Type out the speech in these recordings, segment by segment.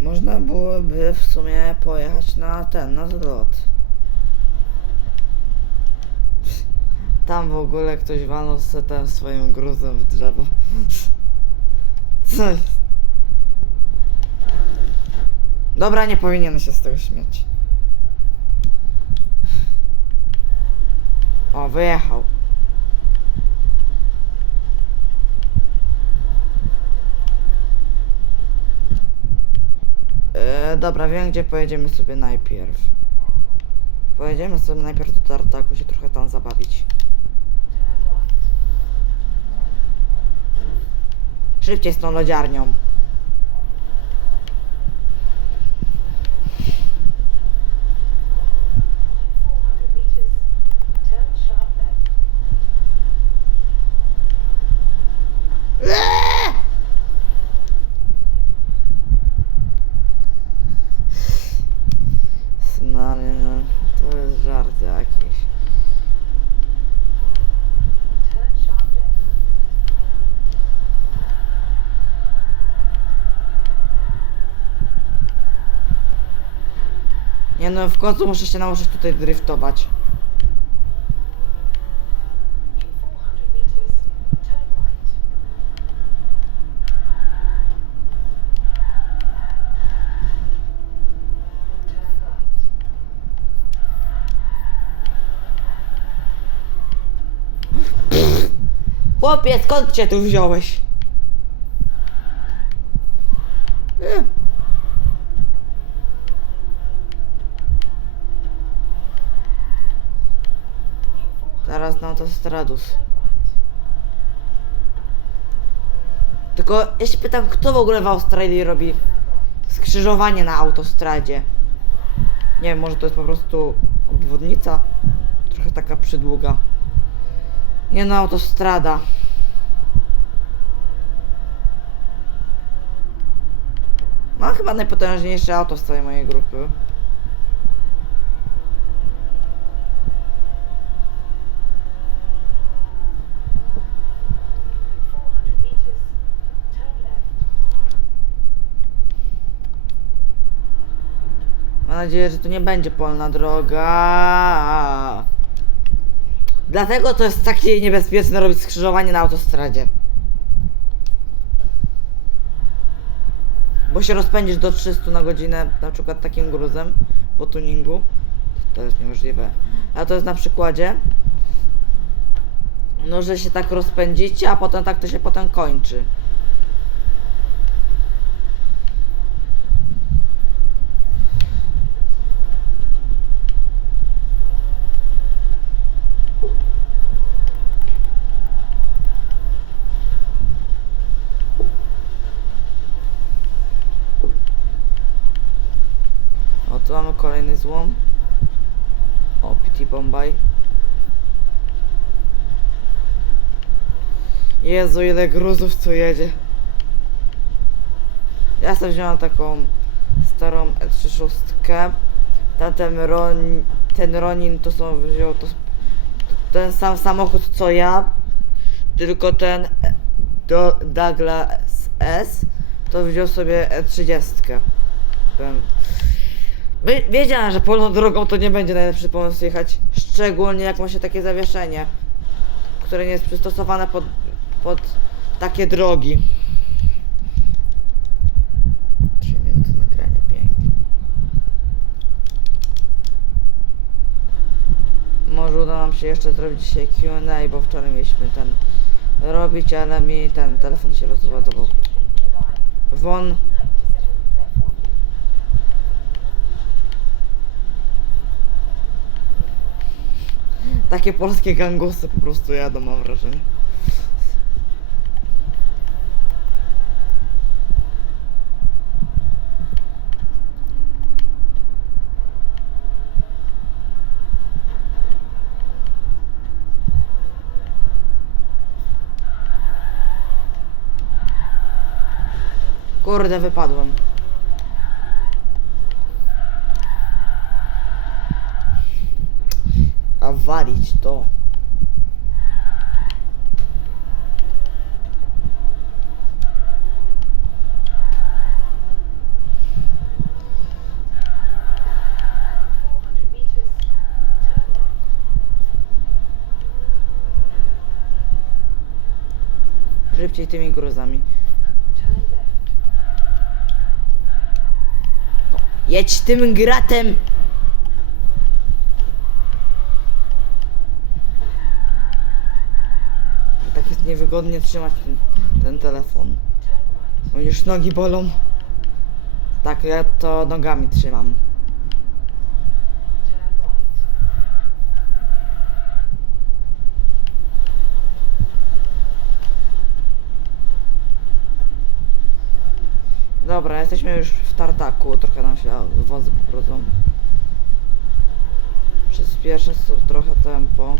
Można byłoby w sumie pojechać na ten, na zlot. Tam w ogóle ktoś walnął setem swoim gruzem w drzewo. Co jest? Dobra, nie powinien się z tego śmiać. O, wyjechał. Dobra, wiem gdzie pojedziemy sobie najpierw. Pojedziemy sobie najpierw do Tartaku się trochę tam zabawić. Szybciej z tą lodziarnią. No, w końcu muszę się nauczyć tutaj driftować. In 400 meters, turn right. Turn right. Chłopie, skąd cię tu wziąłeś? E. Teraz na autostradus. Tylko ja się pytam, kto w ogóle w Australii robi skrzyżowanie na autostradzie? Nie wiem, może to jest po prostu obwodnica? Trochę taka przydługa. Nie no, autostrada. Mam chyba najpotężniejsze auto z całej mojej grupy. Nadzieję, że to nie będzie polna droga. Dlatego to jest takie niebezpieczne robić skrzyżowanie na autostradzie. Bo się rozpędzisz do 300 na godzinę, na przykład takim gruzem po tuningu. To jest niemożliwe. A to jest na przykładzie. No, że się tak rozpędzicie, a potem tak to się potem kończy. Kolejny złom. O, PT Bombay. Jezu, ile gruzów tu jedzie. Ja sobie wziąłem taką starą E36. Tamten Ron, ten Ronin to są wziął to, ten sam samochód co ja, tylko ten do, Douglas S to wziął sobie E30. Byłem- Wy- Wiedziałem, że polną drogą to nie będzie najlepszy pomysł jechać, szczególnie jak ma się takie zawieszenie, które nie jest przystosowane pod, pod takie drogi. 3 minuty nagrania, pięknie. Może uda nam się jeszcze zrobić dzisiaj Q&A, bo wczoraj mieliśmy ten robić, ale mi ten telefon się rozładował. Won Takie polskie gangusy po prostu jadą, mam wrażenie. Kurde, wypadłem. walić to. Szybciej tymi grozami. No, jedź tym gratem! Jest niewygodnie trzymać ten, ten telefon. Bo już nogi bolą. Tak, ja to nogami trzymam. Dobra, jesteśmy już w tartaku, trochę nam się wozy pobrudzą. Przyspieszę sobie trochę tempo.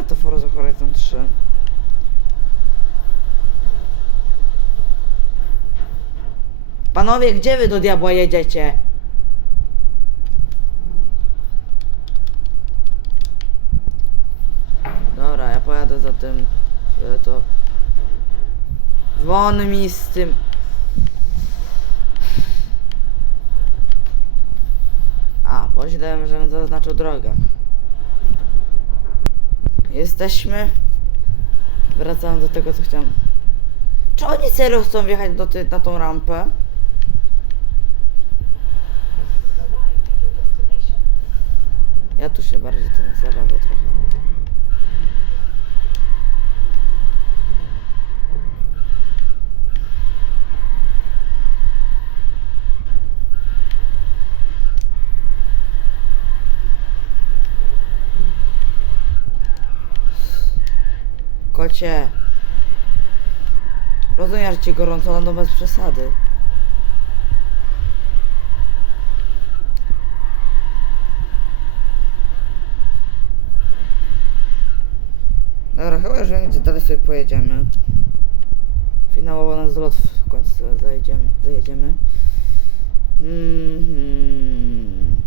Jest to Forza Horizon 3. Panowie, gdzie wy do diabła jedziecie? Dobra, ja pojadę za tym. Chwilę to. Won mi z tym. A, poźle, żebym zaznaczył drogę. Jesteśmy. Wracam do tego, co chciałem. Czy oni serio chcą wjechać do ty, na tą rampę? Ja tu się bardziej tym zabawię trochę. Kocie. Rozumiem, że ci gorąco, ale no bez przesady. Dobra, chyba już wiem, gdzie dalej sobie pojedziemy. Finałowo na zlot w końcu zajedziemy. zajedziemy. Mhm. To.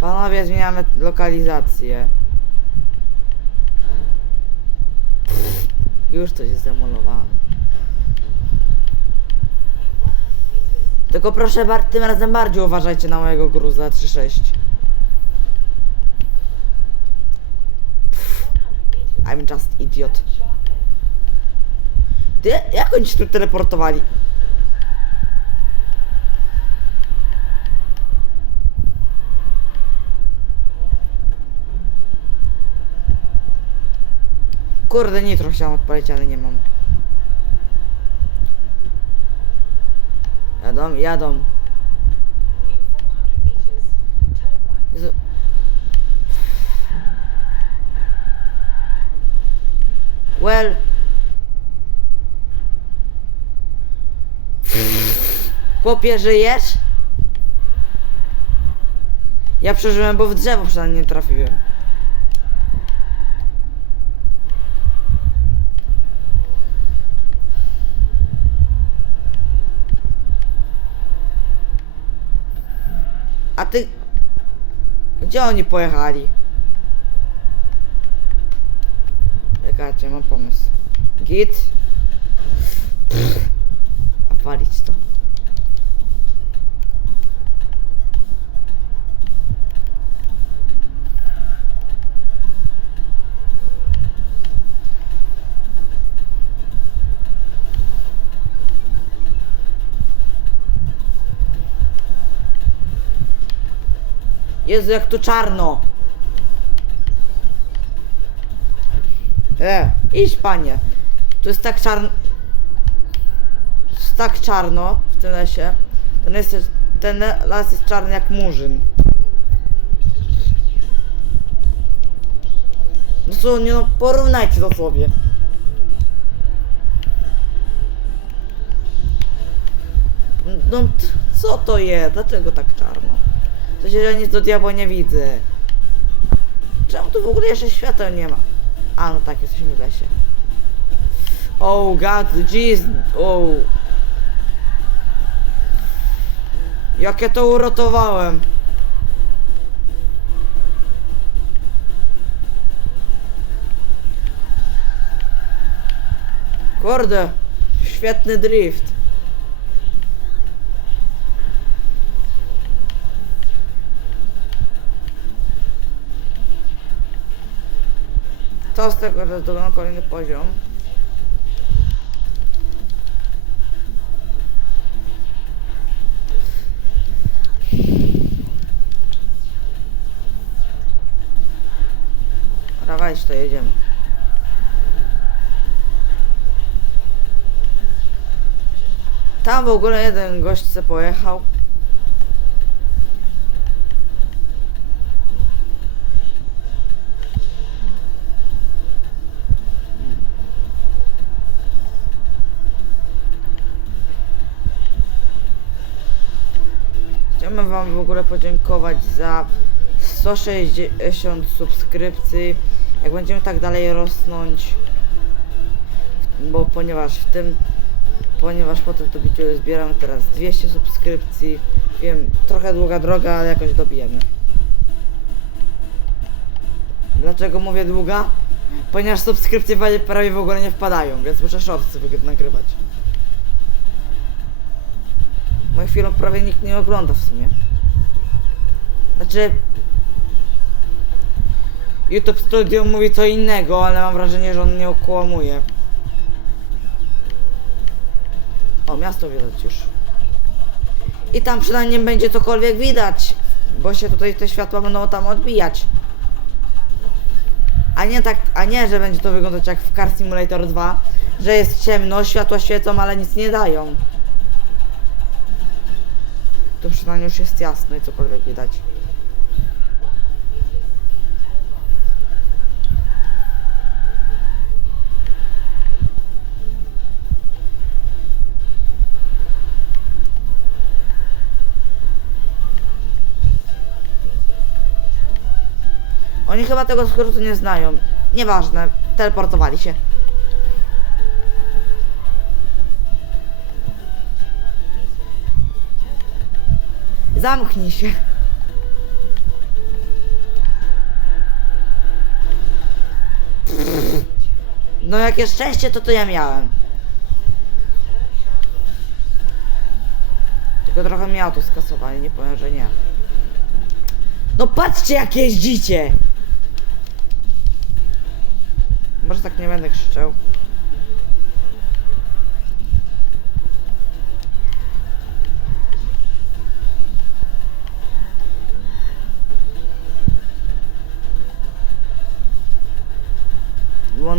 Panowie, zmieniamy lokalizację. Już coś jest zamalowane. Tylko proszę tym razem bardziej uważajcie na mojego gruza 3.6. 100 meters. I'm just idiot. Ty, jak oni się tu teleportowali? Kurde, nitro chciałem odpalić, ale nie mam. Jadą, jadą. In 400 meters, turn right. Jezu. Well. Chłopie, żyjesz? Ja przeżyłem, bo w drzewo przynajmniej nie trafiłem. Ty... Gdzie oni pojechali? Czekajcie, mam pomysł. Git. A walić to. Jezu, jak tu czarno. E, idź panie. Tu jest tak czarno. Jest tak czarno w tym lesie. Ten, jest, ten las jest czarny jak murzyn. No co, nie no, porównajcie to sobie. No, co to jest? Dlaczego tak czarno? To się ja nic do diabła nie widzę. Czemu tu w ogóle jeszcze świateł nie ma? A, no tak, jesteśmy w lesie. Oh god, jeez, oh. Jak ja to uratowałem. Kurde, świetny drift. Co z tego, że na kolejny poziom? Dawajcie, to jedziemy. Tam w ogóle jeden gość se pojechał. Chciałbym wam w ogóle podziękować za 160 subskrypcji. Jak będziemy tak dalej rosnąć, bo ponieważ w tym, ponieważ po tym to biciu zbieram teraz 200 subskrypcji. Wiem, trochę długa droga, ale jakoś dobijemy. Dlaczego mówię długa? Ponieważ subskrypcje prawie- w ogóle nie wpadają, więc muszę shortsy nagrywać. Moich filmów prawie nikt nie ogląda w sumie. Znaczy... YouTube Studio mówi co innego, ale mam wrażenie, że on nie okłamuje. O, miasto widać już. I tam przynajmniej będzie cokolwiek widać, bo się tutaj te światła będą tam odbijać. A nie tak, a nie, że będzie to wyglądać jak w Car Simulator 2, że jest ciemno, światła świecą, ale nic nie dają. To przynajmniej już jest jasno i cokolwiek widać. Oni chyba tego skrótu nie znają. Nieważne, teleportowali się. Zamknij się. No jakie szczęście to to ja miałem. Tylko trochę miało to skasowanie, nie powiem, że nie. No patrzcie jak jeździcie! Może tak nie będę krzyczał.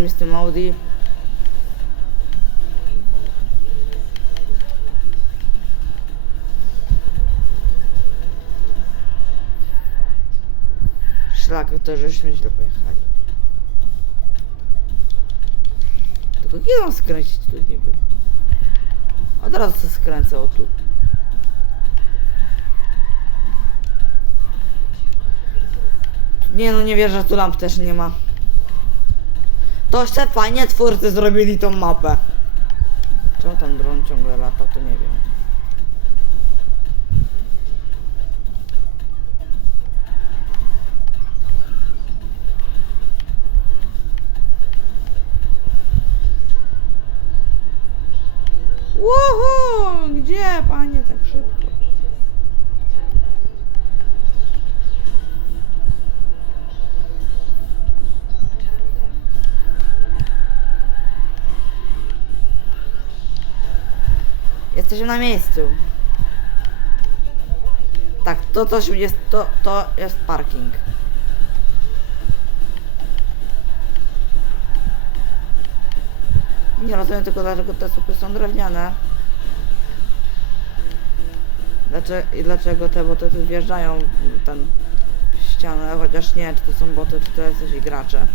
Mi z tym Audi. Szlak, to żeśmy źle pojechali. Tylko gdzie mam skręcić tu niby? Od razu sobie skręcę o tu. Nie no, nie wierzę, tu lamp też nie ma. To jeszcze fajnie twórcy zrobili tą mapę. Czemu tam dron ciągle lata, to nie wiem. Łoho! Gdzie, panie, tak szybko? Jesteśmy na miejscu. Tak, to coś jest, to, to jest parking. Nie rozumiem tylko dlaczego te słupy są drewniane. Dlaczego, I dlaczego te boty tu wjeżdżają w ten w ścianę, chociaż nie, czy to są boty, czy to jacyś gracze.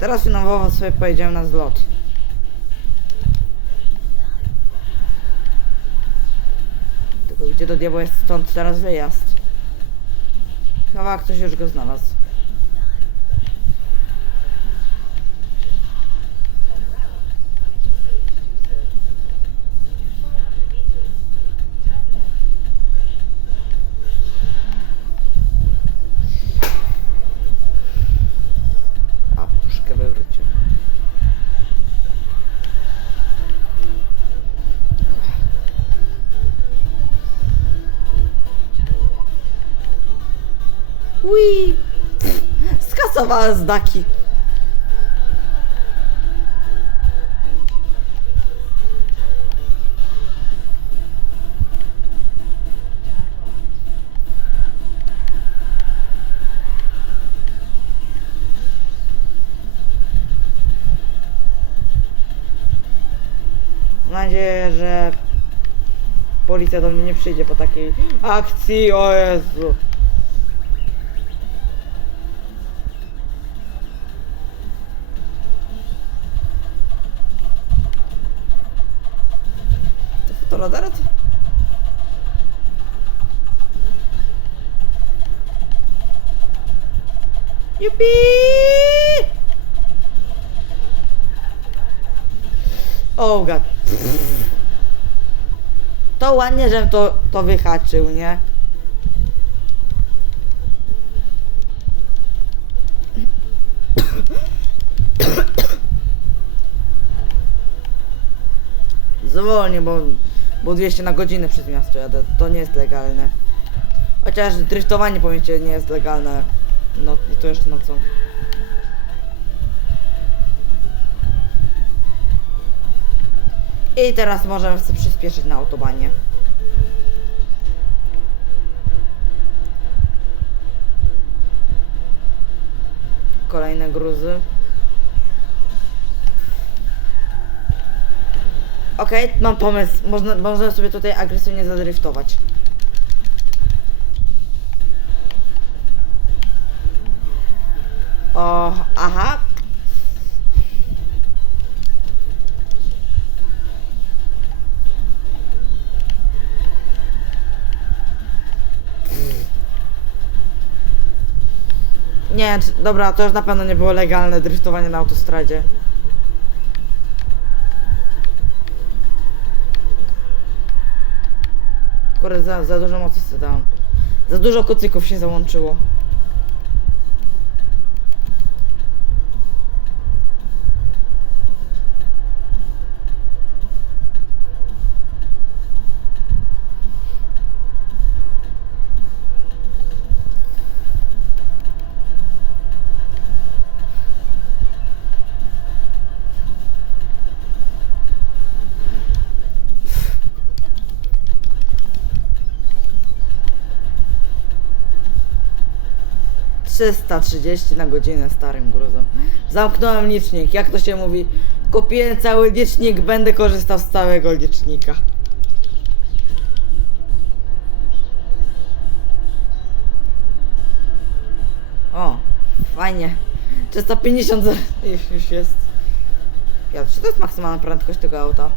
Teraz finałowo sobie pojedziemy na zlot. Tylko gdzie do diabła jest stąd teraz wyjazd? Chyba ktoś już go znalazł. Skasowała zdaki. Mam nadzieję, że policja do mnie nie przyjdzie po takiej akcji. O Jezu. Jupi! Oh god. To ładnie, żem to, to wyhaczył, nie? Zwolnię, bo, bo 200 na godzinę przez miasto jadę. To nie jest legalne. Chociaż driftowanie po mieście nie jest legalne. No i to jeszcze na co? I teraz możemy sobie przyspieszyć na autobanie. Kolejne gruzy. Okej, mam pomysł. Można, można sobie tutaj agresywnie zadriftować. O, aha. Nie, dobra, to już na pewno nie było legalne driftowanie na autostradzie. Kurde, za, za dużo mocy dałem. Za dużo kucyków się załączyło. Trzysta trzydzieści na godzinę starym gruzem. Zamknąłem licznik. Jak to się mówi? Kupiłem cały licznik, będę korzystał z całego licznika. O, fajnie. 350 za- już, już jest. Ja, czy to jest maksymalna prędkość tego auta?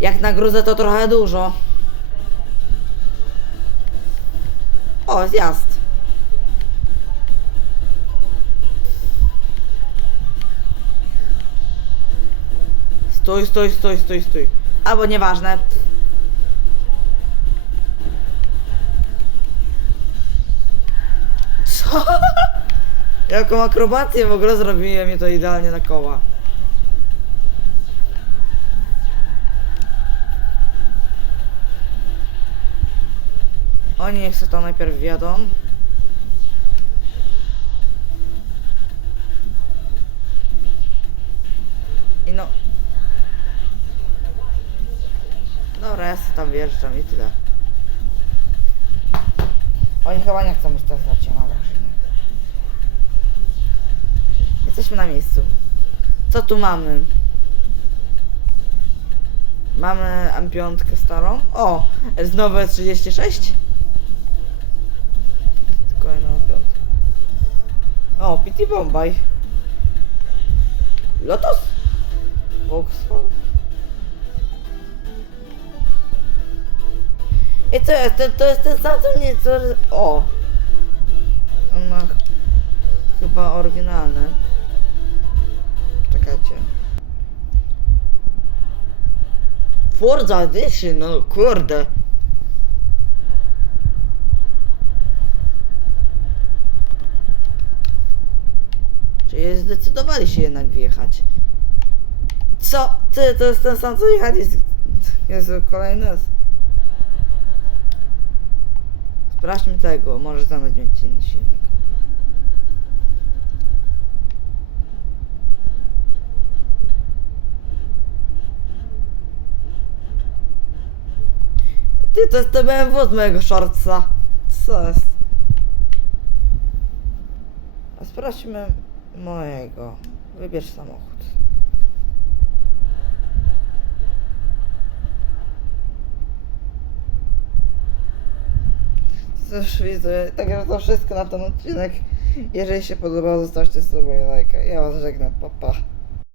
Jak na gruzę to trochę dużo. O, zjazd. Stój, stój, stój, stój, stój. Albo nieważne. Co? Jaką akrobację w ogóle zrobiłem i to idealnie na koła. Oni niech sobie to najpierw wjadą. Wjeżdżam i tyle. Oni chyba nie chcą być na mam wrażenie. Jesteśmy na miejscu. Co tu mamy? Mamy M5 starą. O! Znowu 36 Kolejna M5. O, PT Bombay. Lotus? Vauxhall? I co jest? To, to jest ten sam co mnie co... O! On ma ch- chyba oryginalny. Czekajcie. Forza Edition, no kurde. Czyli zdecydowali się jednak wjechać. Co? Ty, to jest ten sam co jechali. Jezu, kolejny raz. Sprawdźmy tego, może tam będzie inny silnik. Ty, to jest to BMW z mojego shortsa. Co jest? A sprawdźmy mojego. Wybierz samochód. Cóż, widzę, tak to wszystko na ten odcinek. Jeżeli się podobało, zostawcie sobie lajka. Ja was żegnam, pa pa.